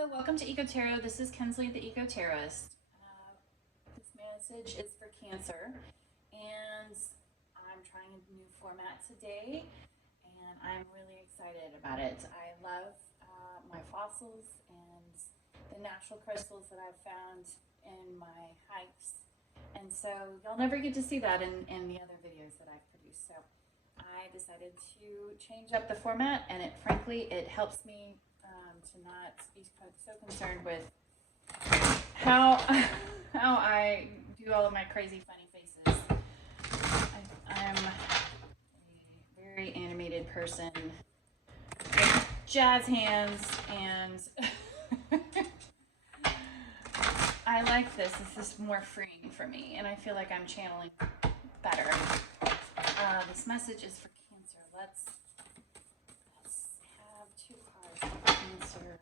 Hello, welcome to Eco Tarot. This is Kensley, the Eco Tarotist. This message is for Cancer, and I'm trying a new format today, and I'm really excited about it. I love my fossils and the natural crystals that I've found in my hikes, and so you'll never get to see that in the other videos that I've produced. So I decided to change up the format, and frankly, it helps me to not be so concerned with how I do all of my crazy funny faces. I'm a very animated person with jazz hands, and I like this. This is more freeing for me, and I feel like I'm channeling better. This message is for Cancer. Let's have two cards for Cancer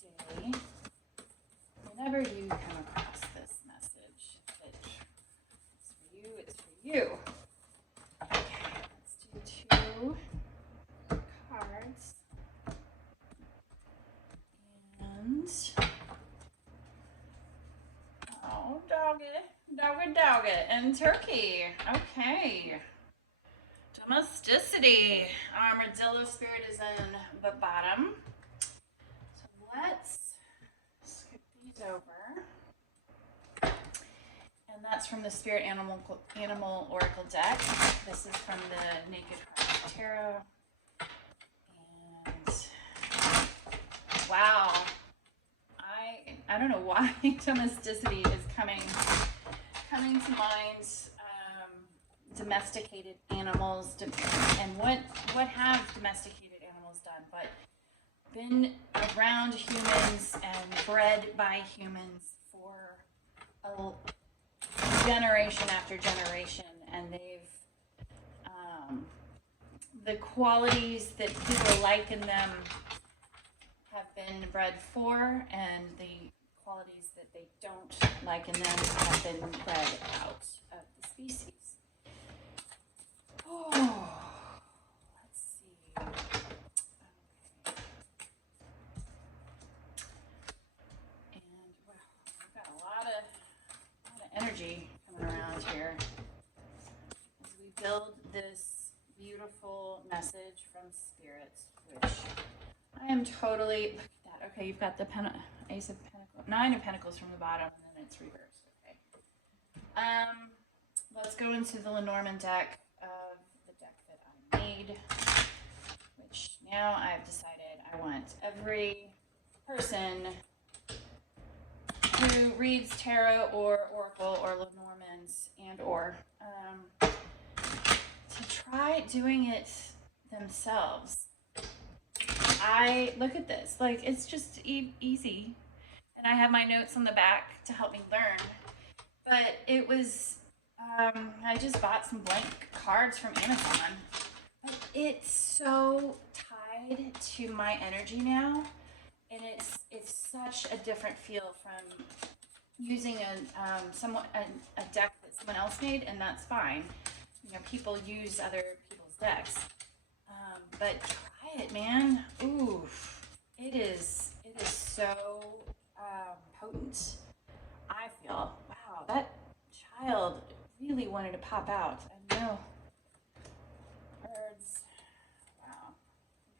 today. Whenever you come across this message, it's for you, it's for you. Okay, let's do two cards. And, oh, dog it, and turkey. Okay. Domesticity. Armadillo spirit is in the bottom. So let's skip these over. And that's from the Spirit Animal Oracle deck. This is from the Naked Heart Tarot. And wow, I don't know why domesticity is coming to mind. Domesticated animals, and what have domesticated animals done but been around humans and bred by humans for a generation after generation, and they've the qualities that people like in them have been bred for, and the qualities that they don't like in them have been bred out of the species. Oh, let's see. Okay. And wow, we've got a lot of energy coming around here as we build this beautiful message from Spirit, which I am totally, look at that. Okay, you've got the Ace of Pentacles, 9 of Pentacles from the bottom, and then it's reversed. Okay. Let's go into the Lenormand deck of the deck that I made, which now I've decided I want every person who reads tarot or oracle or Lenormands and or to try doing it themselves. I look at this, like, it's just easy, and I have my notes on the back to help me learn, but it was I just bought some blank cards from Amazon, but it's so tied to my energy now, and it's such a different feel from using a deck that someone else made, and that's fine. You know, people use other people's decks, but try it, man. Ooh, it is so potent. I feel, wow, that child really wanted to pop out. I know. Birds. Wow.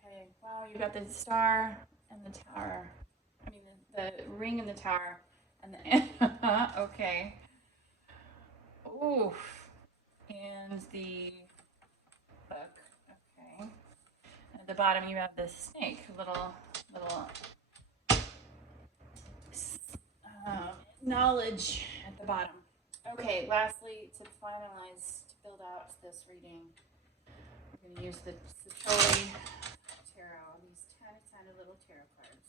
Okay. Wow, you got the star and the tower. I mean, the ring and the tower, and the okay. Ooh. And the book. Okay. And at the bottom, you have the snake. Little knowledge at the bottom. Okay, lastly, to finalize, to build out this reading, we're going to use the Satori Tarot, these tiny little tarot cards.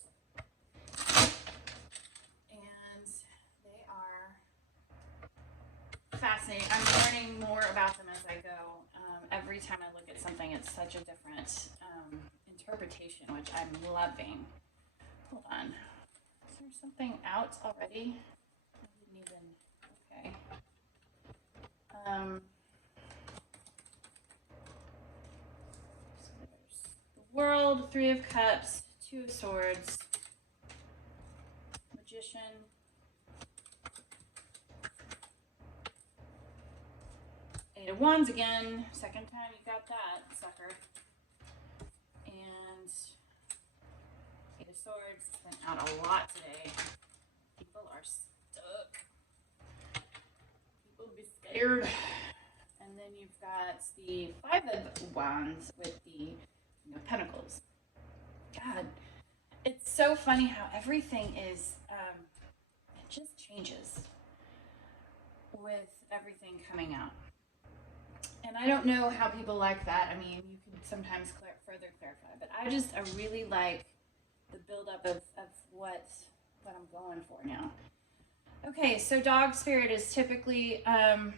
And they are fascinating. I'm learning more about them as I go. Every time I look at something, it's such a different interpretation, which I'm loving. Hold on. Is there something out already? I didn't even. Okay. So there's the World, 3 of Cups, 2 of Swords, Magician. Eight of Wands again. Second time you got that, sucker. And Eight of Swords. It's been out a lot today. People are stuck. People be scared. And then you've got the Five of Wands with the Pentacles. God, it's so funny how everything is, it just changes with everything coming out. And I don't know how people like that. I mean, you can sometimes further clarify, but I really like the buildup of what I'm going for now. Okay, so dog spirit is typically, a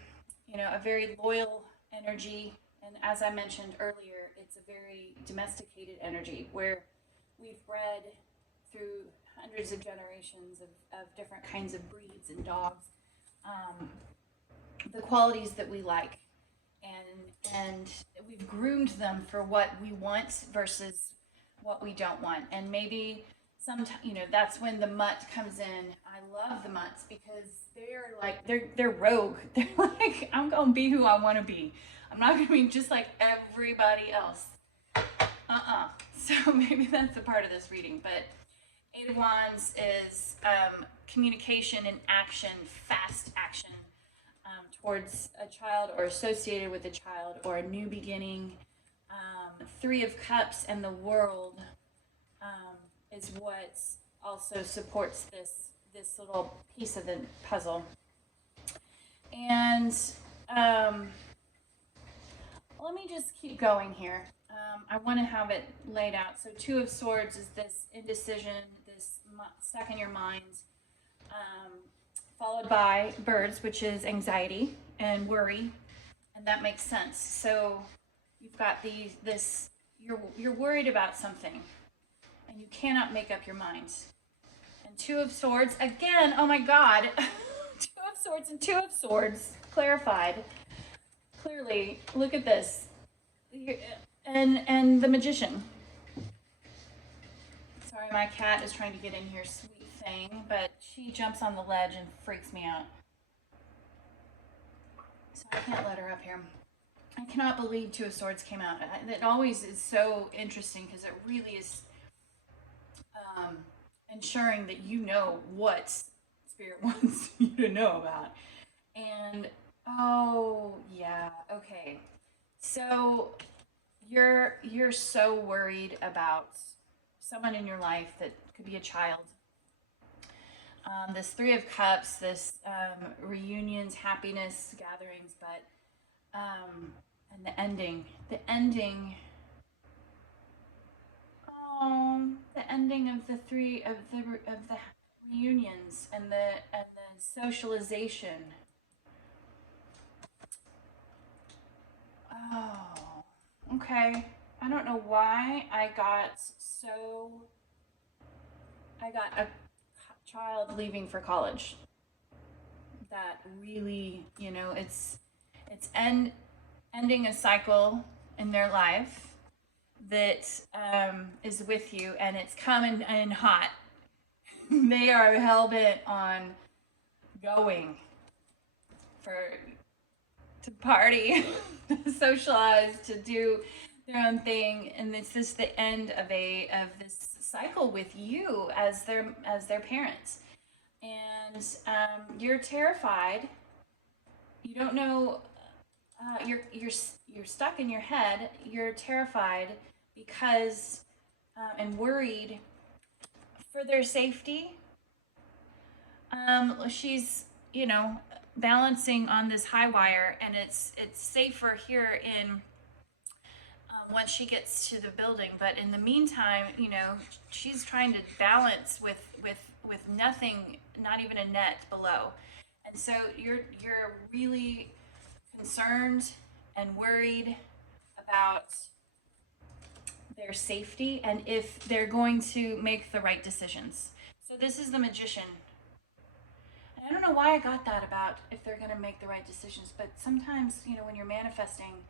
very loyal energy. And as I mentioned earlier, it's a very domesticated energy where we've bred through hundreds of generations of different kinds of breeds and dogs, the qualities that we like. And we've groomed them for what we want versus what we don't want. And maybe sometimes, that's when the mutt comes in. I love the mutts because they're rogue. They're like, I'm going to be who I want to be. I'm not going to be just like everybody else. So maybe that's a part of this reading. But Eight of Wands is communication and action, fast action towards a child or associated with a child or a new beginning. Three of Cups and the World is what also supports this little piece of the puzzle. And let me just keep going here. I want to have it laid out. So Two of Swords is this indecision, this stuck in your mind, followed by Birds, which is anxiety and worry, and that makes sense. So you've got you're worried about something, and you cannot make up your mind. And Two of Swords again. Oh my God, Two of Swords and Two of Swords clarified clearly. Look at this. And the Magician. Sorry, my cat is trying to get in here, sweet thing, but she jumps on the ledge and freaks me out. So I can't let her up here. I cannot believe Two of Swords came out. It always is so interesting because it really is ensuring that you know what Spirit wants you to know about. And oh yeah, okay. So you're so worried about someone in your life that could be a child. This Three of Cups, this reunions, happiness, gatherings, but and the ending of the three of the reunions and the socialization. Oh, okay. I don't know why I got a child leaving for college. That really, it's ending a cycle in their life that is with you, and it's coming in hot. They are hell-bent on going to party, to socialize, to do their own thing, and it's just the end of this cycle with you as their parents, and you're terrified. You don't know. You're stuck in your head. You're terrified because and worried for their safety. She's balancing on this high wire, and it's safer here in once she gets to the building, but in the meantime, she's trying to balance with nothing, not even a net below. And so you're really concerned and worried about their safety and if they're going to make the right decisions. So this is the Magician. And I don't know why I got that about if they're going to make the right decisions, but sometimes, when you're manifesting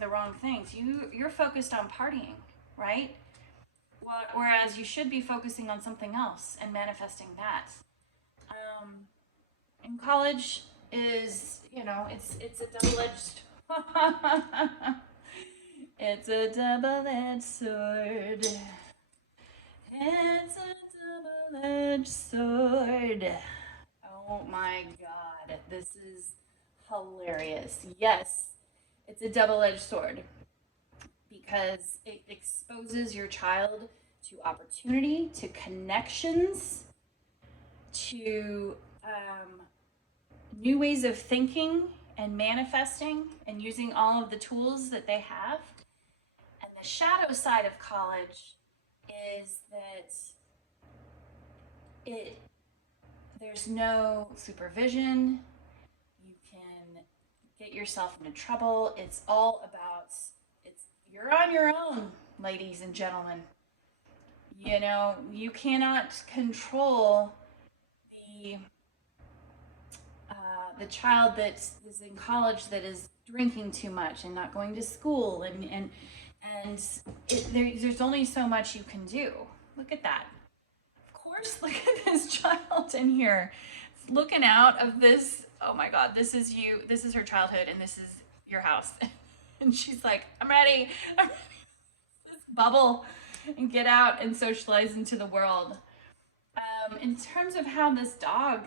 the wrong things. You're focused on partying, right? Whereas you should be focusing on something else and manifesting that. In college is, it's a double-edged it's a double-edged sword. It's a double-edged sword. Oh my God, this is hilarious. Yes, it's a double-edged sword because it exposes your child to opportunity, to connections, to new ways of thinking and manifesting and using all of the tools that they have. And the shadow side of college is that there's no supervision. You can get yourself into trouble. It's all about, you're on your own, ladies and gentlemen. You cannot control the child that is in college that is drinking too much and not going to school, and there's only so much you can do. Look at that. Of course, look at this child in here looking out of this. Oh my God, this is you. This is her childhood, and this is your house. And she's like, I'm ready. This bubble and get out and socialize into the world. In terms of how this dog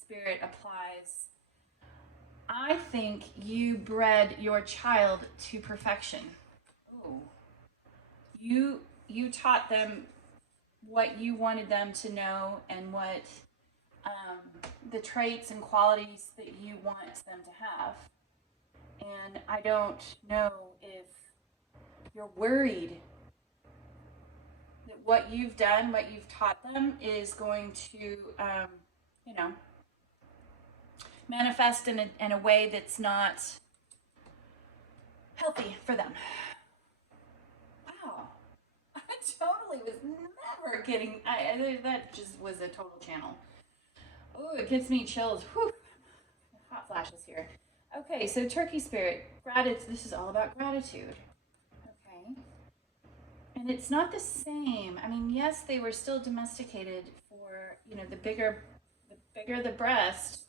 spirit applies, I think you bred your child to perfection. Oh, you taught them what you wanted them to know and what the traits and qualities that you want them to have. And I don't know if you're worried that what you've done, what you've taught them is going to, manifest in a way that's not healthy for them. Wow. I totally was never getting, that just was a total channel. Oh, it gives me chills. Whew. Hot flashes here. Okay, so turkey spirit, gratitude. This is all about gratitude. Okay. And it's not the same. I mean, yes, they were still domesticated for, the bigger the breast,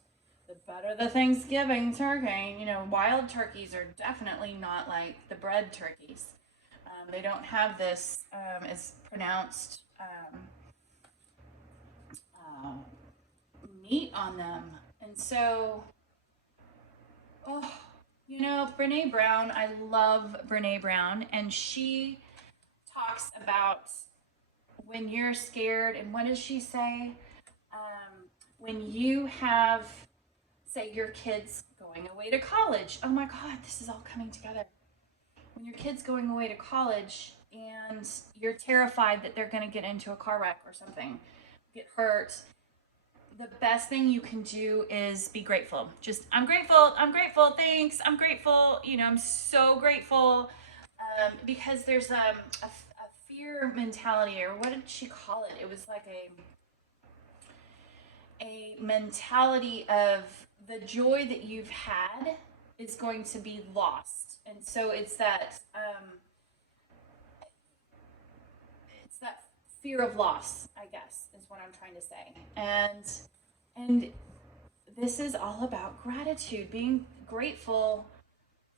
the better the Thanksgiving turkey. Wild turkeys are definitely not like the bred turkeys. They don't have this as pronounced meat on them. And so, Brene Brown, I love Brene Brown, and she talks about when you're scared, and what does she say? When you have, say, your kids going away to college. Oh my God, this is all coming together. When your kid's going away to college and you're terrified that they're going to get into a car wreck or something, get hurt, the best thing you can do is be grateful. Just, I'm grateful, thanks, I'm grateful, I'm so grateful, because there's a fear mentality, or what did she call it? It was like a mentality of the joy that you've had is going to be lost. And so it's that fear of loss, I guess, is what I'm trying to say. And this is all about gratitude, being grateful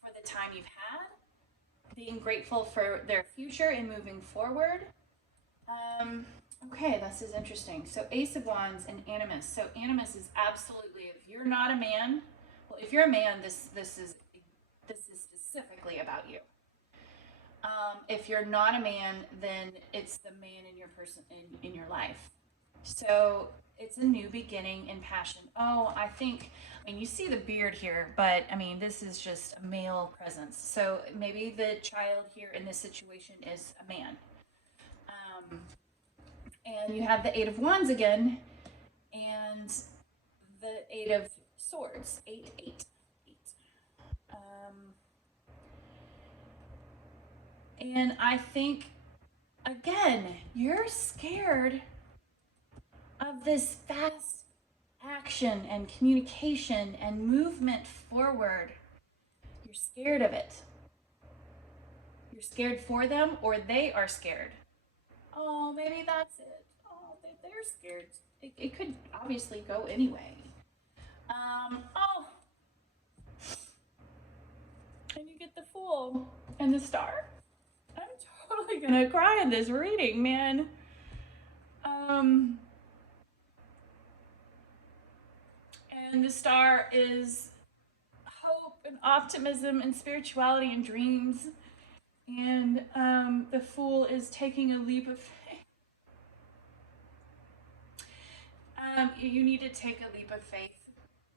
for the time you've had, being grateful for their future and moving forward. Okay, this is interesting. So Ace of Wands and Animus. So Animus is absolutely, if you're not a man, well, if you're a man, this is specifically about you. If you're not a man, then it's the man in your in your life. So it's a new beginning in passion. Oh, I mean, you see the beard here, but I mean, this is just a male presence. So maybe the child here in this situation is a man. And you have the Eight of Wands again, and the Eight of Swords. 8, 8, 8. And I think, again, you're scared of this fast action and communication and movement forward. You're scared of it. You're scared for them, or they are scared. Oh, maybe that's it. Oh, they're scared. It could obviously go anyway. Oh, and you get the Fool and the Star. I'm totally gonna cry in this reading, man. Um, and the Star is hope and optimism and spirituality and dreams. And the Fool is taking a leap of faith. You need to take a leap of faith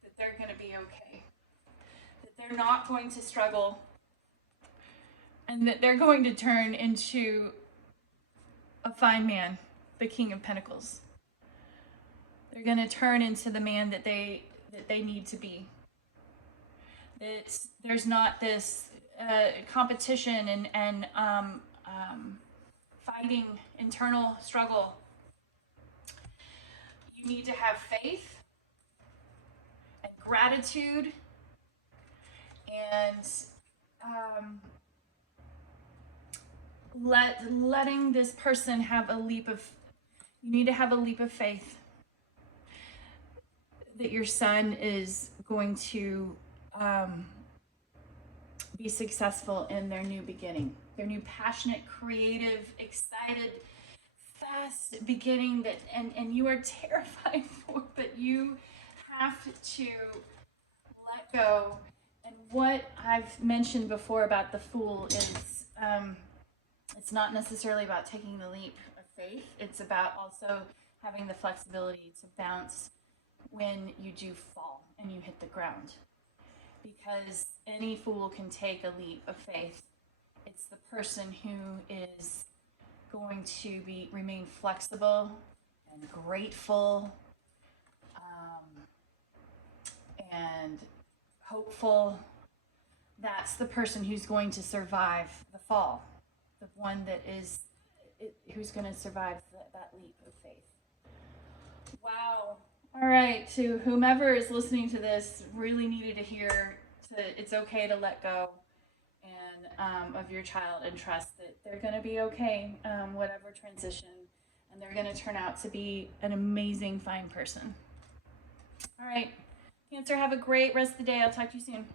that they're going to be okay, that they're not going to struggle, and that they're going to turn into a fine man, the King of Pentacles. They're going to turn into the man that they need to be. That there's not this competition and fighting, internal struggle. You need to have faith and gratitude and letting this person have a leap of, you need to have a leap of faith that your son is going to be successful in their new beginning, their new passionate, creative, excited, fast beginning that and you are terrified for, but you have to let go. And what I've mentioned before about the Fool is it's not necessarily about taking the leap of faith. It's about also having the flexibility to bounce when you do fall and you hit the ground. Because any fool can take a leap of faith. It's the person who is going to remain flexible and grateful and hopeful. That's the person who's going to survive the fall, the one that is who's going to survive that leap of faith. Wow. All right, to whomever is listening to this, really needed to hear it's okay to let go and of your child and trust that they're going to be okay, whatever transition, and they're going to turn out to be an amazing, fine person. All right, Cancer, have a great rest of the day. I'll talk to you soon.